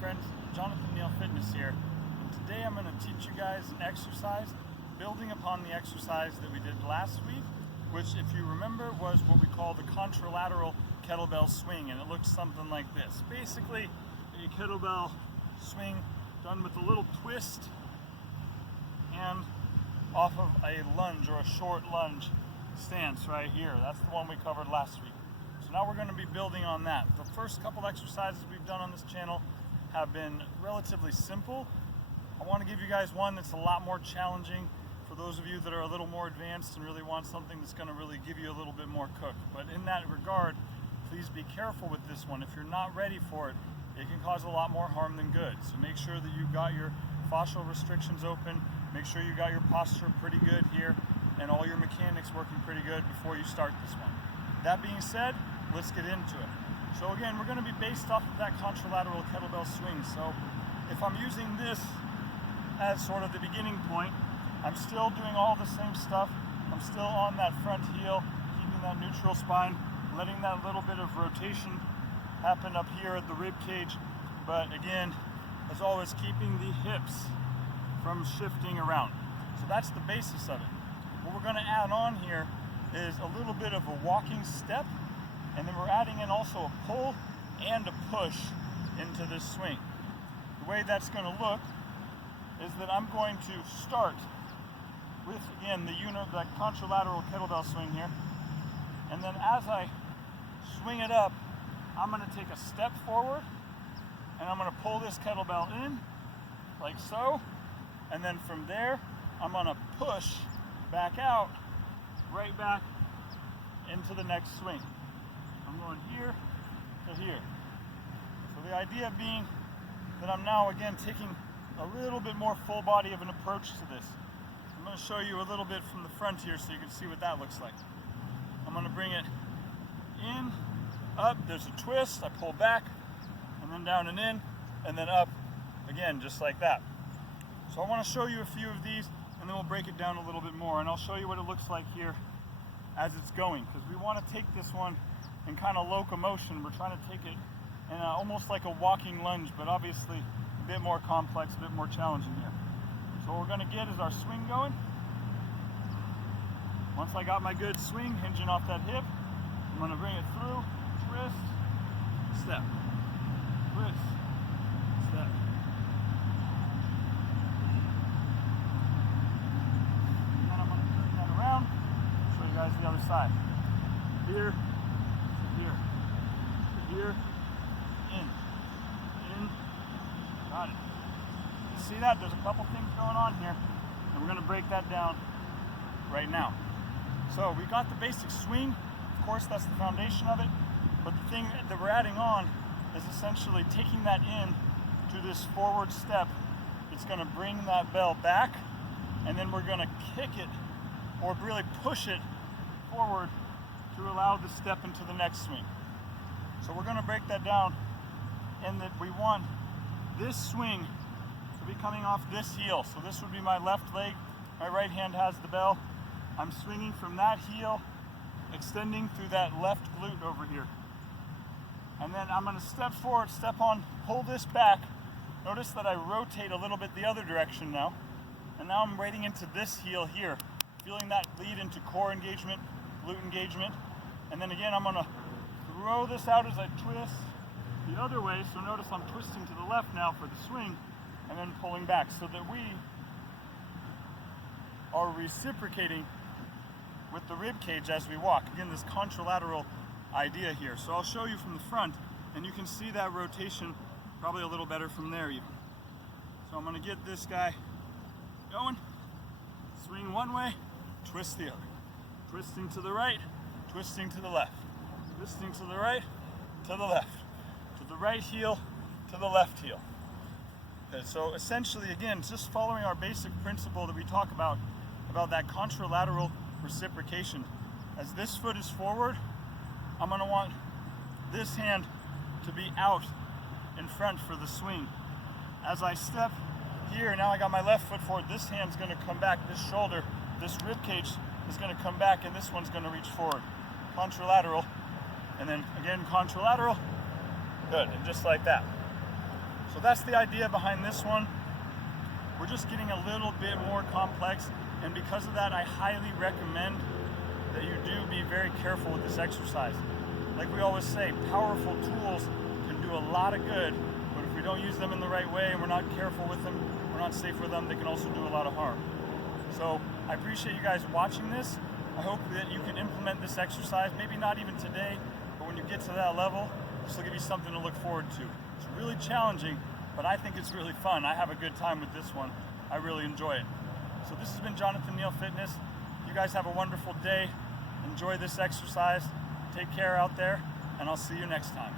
friends, Jonathan Neal Fitness here, and today I'm going to teach you guys an exercise building upon the exercise that we did last week, which, if you remember, was what we call the contralateral kettlebell swing, and it looks something like this. Basically, a kettlebell swing done with a little twist and off of a lunge or a short lunge stance right here. That's the one we covered last week. So now we're going to be building on that. The first couple exercises we've done on this channel have been relatively simple. I want to give you guys one that's a lot more challenging for those of you that are a little more advanced and really want something that's going to really give you a little bit more cook. But in that regard, please be careful with this one. If you're not ready for it, it can cause a lot more harm than good. So make sure that you've got your fascial restrictions open, make sure you got your posture pretty good here, and all your mechanics working pretty good before you start this one. That being said, let's get into it. So again, we're going to be based off of that contralateral kettlebell swing. So if I'm using this as sort of the beginning point, I'm still doing all the same stuff. I'm still on that front heel, keeping that neutral spine, letting that little bit of rotation happen up here at the rib cage. But again, as always, keeping the hips from shifting around. So that's the basis of it. What we're going to add on here is a little bit of a walking step, and then we're adding in also a pull and a push into this swing. The way that's going to look is that I'm going to start with, again, the contralateral kettlebell swing here, and then as I swing it up, I'm going to take a step forward, and I'm going to pull this kettlebell in, like so, and then from there, I'm going to push back out, right back into the next swing. I'm going here to here. So the idea being that I'm now again taking a little bit more full body of an approach to this. I'm going to show you a little bit from the front here so you can see what that looks like. I'm going to bring it in, up, there's a twist, I pull back, and then down and in, and then up again, just like that. So I want to show you a few of these, and then we'll break it down a little bit more, and I'll show you what it looks like here as it's going, because we want to take this one in kind of locomotion. We're trying to take it in almost like a walking lunge, but obviously a bit more complex, a bit more challenging here. So what we're going to get is our swing going. Once I got my good swing hinging off that hip, I'm going to bring it through, twist, step, twist, step. The other side. Here, here, here, in, got it. You see that? There's a couple things going on here, and we're going to break that down right now. So we got the basic swing. Of course, that's the foundation of it, but the thing that we're adding on is essentially taking that in to this forward step. It's going to bring that bell back, and then we're going to kick it, or really push it forward to allow the step into the next swing. So we're going to break that down in that we want this swing to be coming off this heel. So this would be my left leg, my right hand has the bell. I'm swinging from that heel, extending through that left glute over here. And then I'm going to step forward, step on, pull this back. Notice that I rotate a little bit the other direction now. And now I'm wading into this heel here, feeling that lead into core engagement, glute engagement. And then again, I'm going to throw this out as I twist the other way. So notice I'm twisting to the left now for the swing, and then pulling back so that we are reciprocating with the rib cage as we walk. Again, this contralateral idea here. So I'll show you from the front, and you can see that rotation probably a little better from there even. So I'm going to get this guy going, swing one way, twist the other. Twisting to the right, twisting to the left. Twisting to the right, to the left. To the right heel, to the left heel. Okay, so essentially, again, just following our basic principle that we talk about that contralateral reciprocation. As this foot is forward, I'm going to want this hand to be out in front for the swing. As I step here, now I got my left foot forward, this hand's going to come back, this shoulder, this rib cage is going to come back, and this one's going to reach forward. Contralateral, and then again contralateral. Good, and just like that. So that's the idea behind this one. We're just getting a little bit more complex, and because of that, I highly recommend that you do be very careful with this exercise. Like we always say, powerful tools can do a lot of good, but if we don't use them in the right way and we're not careful with them, we're not safe with them, they can also do a lot of harm. So I appreciate you guys watching this. I hope that you can implement this exercise, maybe not even today, but when you get to that level, this will give you something to look forward to. It's really challenging, but I think it's really fun. I have a good time with this one. I really enjoy it. So this has been Jonathan Neal Fitness. You guys have a wonderful day. Enjoy this exercise. Take care out there, and I'll see you next time.